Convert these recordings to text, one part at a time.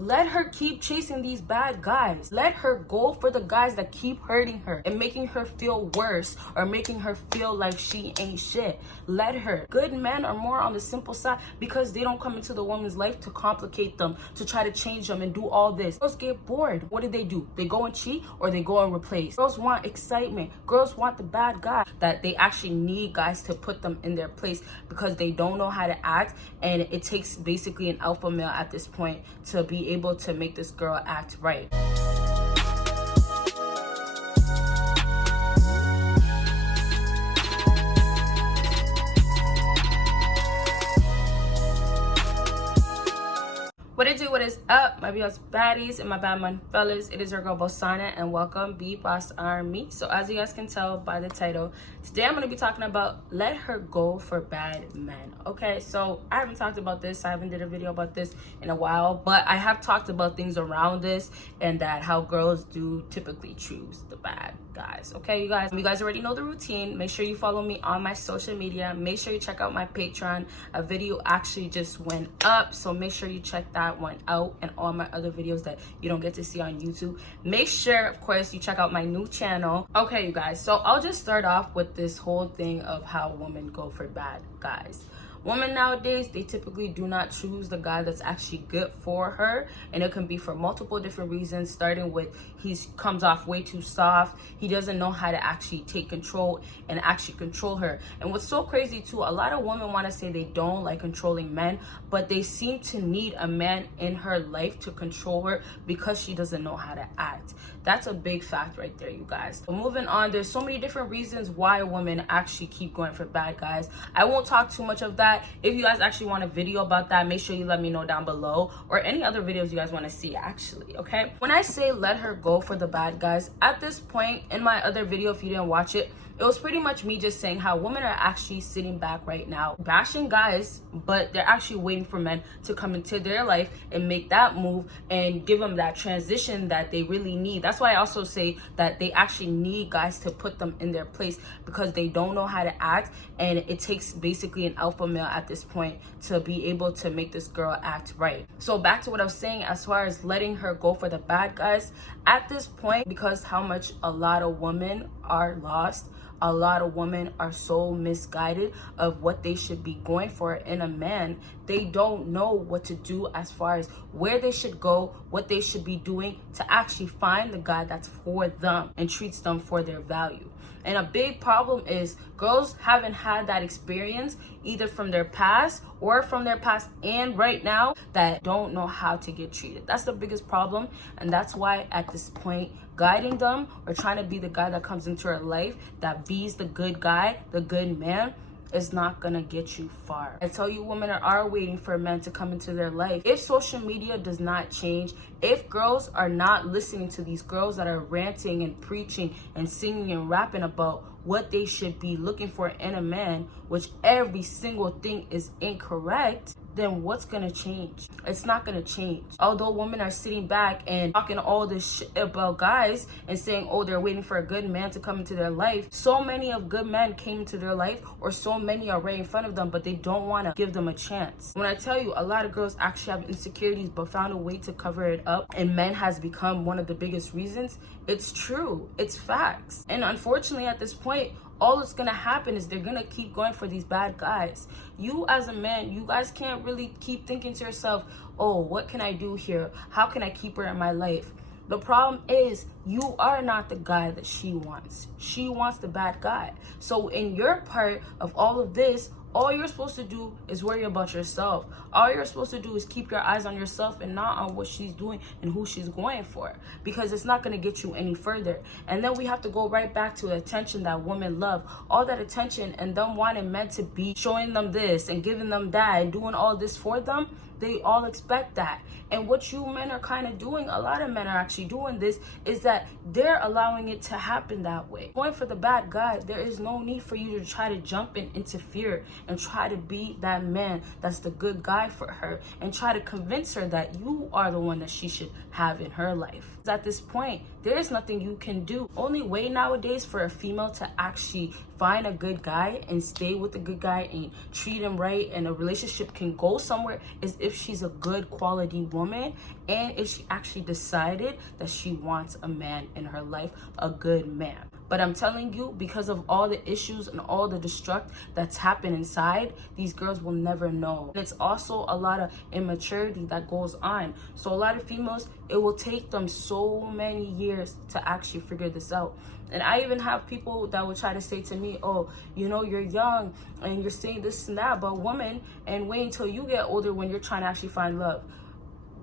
Let her keep chasing these bad guys. Let her go for the guys that keep hurting her and making her feel worse or making her feel like she ain't shit. Let her. Good men are more on the simple side because they don't come into the woman's life to complicate them, to try to change them and do all this. Girls get bored. What do? They go and cheat or they go and replace. Girls want excitement. Girls want the bad guy. That they actually need guys to put them in their place because they don't know how to act, and it takes basically an alpha male at this point to be able to make this girl act right. What it do, what is up, my BBossBaddies and my bad man fellas? It is your girl Bosana and welcome BBossArmy. So as you guys can tell by the title, today I'm going to be talking about let her go for bad men. Okay, so I haven't talked about this, I haven't did a video about this in a while, but I have talked about things around this and that how girls do typically choose the bad guys. Okay, you guys already know the routine. Make sure you follow me on my social media. Make sure you check out my Patreon. A video actually just went up, so make sure you check that one out and all my other videos that you don't get to see on YouTube. Make sure, of course, you check out my new channel. Okay, you guys, so I'll just start off with this whole thing of how women go for bad guys. Women nowadays, they typically do not choose the guy that's actually good for her, and it can be for multiple different reasons, starting with he comes off way too soft, he doesn't know how to actually take control and actually control her. And what's so crazy too, a lot of women want to say they don't like controlling men, but they seem to need a man in her life to control her because she doesn't know how to act. That's a big fact right there, you guys. So moving on, there's so many different reasons why women actually keep going for bad guys. I won't talk too much of that. If you guys actually want a video about that, make sure you let me know down below, or any other videos you guys want to see actually, okay? When I say let her go for the bad guys, at this point in my other video, if you didn't watch it, it was pretty much me just saying how women are actually sitting back right now bashing guys, but they're actually waiting for men to come into their life and make that move and give them that transition that they really need. That's why I also say that they actually need guys to put them in their place because they don't know how to act, and it takes basically an alpha male at this point to be able to make this girl act right. So back to what I was saying as far as letting her go for the bad guys, at this point, because how much a lot of women are lost, a lot of women are so misguided of what they should be going for in a man. They don't know what to do as far as where they should go, what they should be doing to actually find the guy that's for them and treats them for their value. And a big problem is girls haven't had that experience either from their past or from their past and right now that don't know how to get treated. That's the biggest problem, and that's why at this point guiding them or trying to be the guy that comes into her life that be's the good guy, the good man, is not gonna get you far. I tell you, women are waiting for men to come into their life. If social media does not change, if girls are not listening to these girls that are ranting and preaching and singing and rapping about what they should be looking for in a man, which every single thing is incorrect, then what's gonna change? It's not gonna change. Although women are sitting back and talking all this shit about guys and saying, oh, they're waiting for a good man to come into their life, so many of good men came into their life, or so many are right in front of them, but they don't want to give them a chance. When I tell you, a lot of girls actually have insecurities but found a way to cover it up, and men has become one of the biggest reasons, it's true, it's facts. And unfortunately at this point, all that's gonna happen is they're gonna keep going for these bad guys. You as a man, you guys can't really keep thinking to yourself, oh, what can I do here? How can I keep her in my life? The problem is you are not the guy that she wants. She wants the bad guy. So in your part of all of this, all you're supposed to do is worry about yourself. All you're supposed to do is keep your eyes on yourself and not on what she's doing and who she's going for, because it's not going to get you any further. And then we have to go right back to the attention that women love. All that attention and them wanting men to be showing them this and giving them that and doing all this for them. They all expect that. And what you men are kind of doing, a lot of men are actually doing this, is that they're allowing it to happen that way. Going for the bad guy, there is no need for you to try to jump and interfere and try to be that man that's the good guy for her and try to convince her that you are the one that she should have in her life. At this point, there is nothing you can do. Only way nowadays for a female to actually find a good guy and stay with a good guy and treat him right, and a relationship can go somewhere, is if she's a good quality woman, and if she actually decided that she wants a man in her life, a good man. But I'm telling you, because of all the issues and all the destruct that's happened inside, these girls will never know. And it's also a lot of immaturity that goes on. So a lot of females, it will take them so many years to actually figure this out. And I even have people that will try to say to me, oh, you know, you're young and you're saying this and that about women, and wait until you get older when you're trying to actually find love.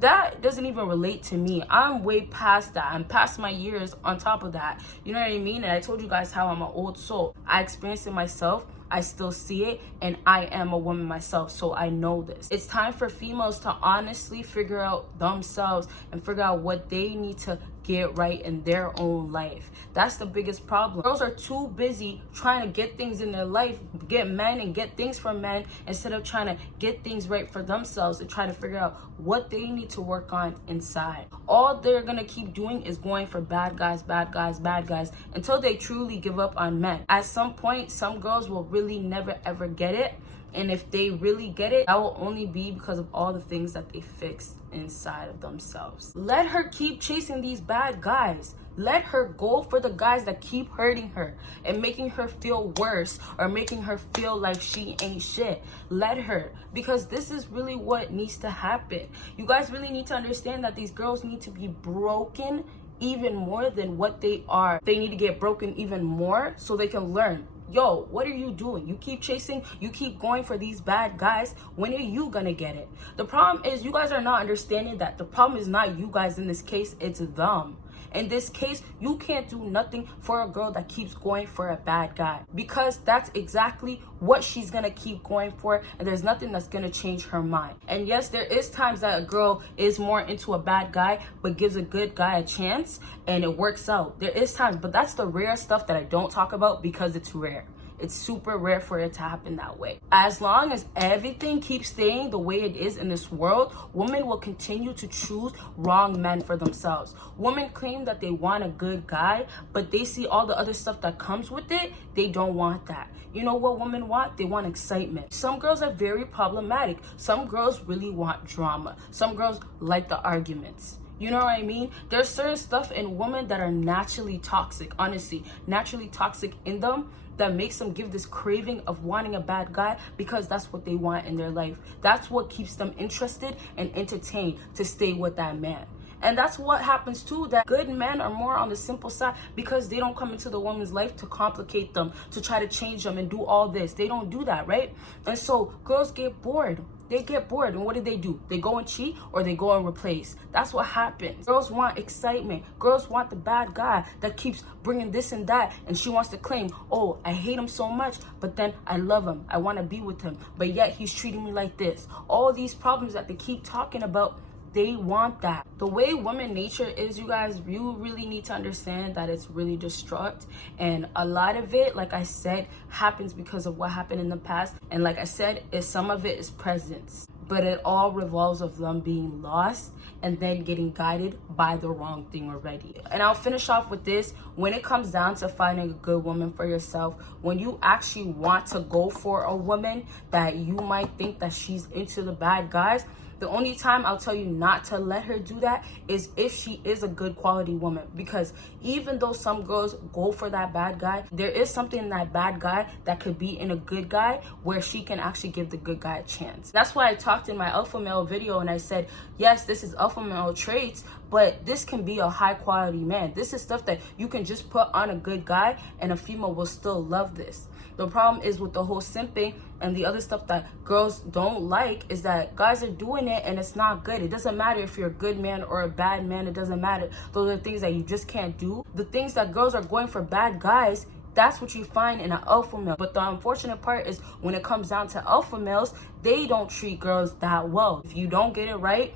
That doesn't even relate to me. I'm way past that. I'm past my years on top of that. You know what I mean? And I told you guys how I'm an old soul. I experienced it myself. I still see it, and I am a woman myself, so I know this. It's time for females to honestly figure out themselves and figure out what they need to get right in their own life. That's the biggest problem. Girls are too busy trying to get things in their life, get men and get things from men, instead of trying to get things right for themselves and try to figure out what they need to work on inside. All they're gonna keep doing is going for bad guys, bad guys, bad guys, until they truly give up on men. At some point, some girls will really never ever get it. And if they really get it, that will only be because of all the things that they fixed inside of themselves. Let her keep chasing these bad guys. Let her go for the guys that keep hurting her and making her feel worse or making her feel like she ain't shit. Let her, because this is really what needs to happen. You guys really need to understand that these girls need to be broken even more than what they are. They need to get broken even more so they can learn. Yo, what are you doing? You keep chasing, you keep going for these bad guys. When are you gonna get it? The problem is you guys are not understanding that the problem is not you guys in this case, it's them. In this case, you can't do nothing for a girl that keeps going for a bad guy, because that's exactly what she's gonna keep going for, and there's nothing that's gonna change her mind. And yes, there is times that a girl is more into a bad guy but gives a good guy a chance and it works out. There is times, but that's the rare stuff that I don't talk about because it's rare. It's super rare for it to happen that way. As long as everything keeps staying the way it is in this world, women will continue to choose wrong men for themselves. Women claim that they want a good guy, but they see all the other stuff that comes with it. They don't want that. You know what women want? They want excitement. Some girls are very problematic. Some girls really want drama. Some girls like the arguments. You know what I mean? There's certain stuff in women that are naturally toxic, honestly, naturally toxic in them, that makes them give this craving of wanting a bad guy, because that's what they want in their life. That's what keeps them interested and entertained to stay with that man. And that's what happens too, that good men are more on the simple side because they don't come into the woman's life to complicate them, to try to change them and do all this. They don't do that, right? And so girls get bored. They get bored, and what do? They go and cheat, or they go and replace. That's what happens. Girls want excitement. Girls want the bad guy that keeps bringing this and that, and she wants to claim, oh, I hate him so much, but then I love him. I want to be with him, but yet he's treating me like this. All these problems that they keep talking about, they want that. The way women nature is, you guys, you really need to understand that it's really destruct, and a lot of it, like I said, happens because of what happened in the past. And like I said, some of it is presence, but it all revolves of them being lost and then getting guided by the wrong thing already. And I'll finish off with this. When it comes down to finding a good woman for yourself, when you actually want to go for a woman that you might think that she's into the bad guys, the only time I'll tell you not to let her do that is if she is a good quality woman. Because even though some girls go for that bad guy, there is something in that bad guy that could be in a good guy where she can actually give the good guy a chance. That's why I talked in my alpha male video and I said, yes, this is alpha male traits, but this can be a high quality man. This is stuff that you can just put on a good guy and a female will still love this. The problem is with the whole simping and the other stuff that girls don't like is that guys are doing it and it's not good. It doesn't matter if you're a good man or a bad man. It doesn't matter. Those are things that you just can't do. The things that girls are going for bad guys, that's what you find in an alpha male. But the unfortunate part is when it comes down to alpha males, they don't treat girls that well. If you don't get it right,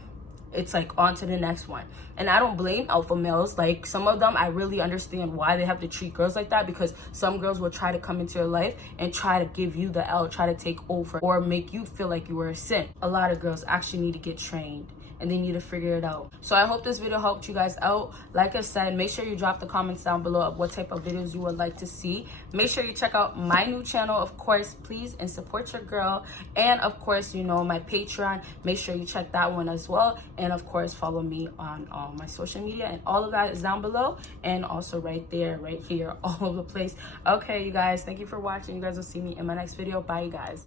it's like on to the next one. And I don't blame alpha males. Like, some of them, I really understand why they have to treat girls like that, because some girls will try to come into your life and try to give you the L, try to take over, or make you feel like you were a sin. A lot of girls actually need to get trained. and they need to figure it out. So I hope this video helped you guys out. Like I said, make sure you drop the comments down below of what type of videos you would like to see. Make sure you check out my new channel, of course, please, and support your girl. And of course, you know, my Patreon, make sure you check that one as well. And of course, follow me on all my social media, and all of that is down below, and also right there, right here, all over the place. Okay, you guys, thank you for watching. You guys will see me in my next video. Bye, you guys.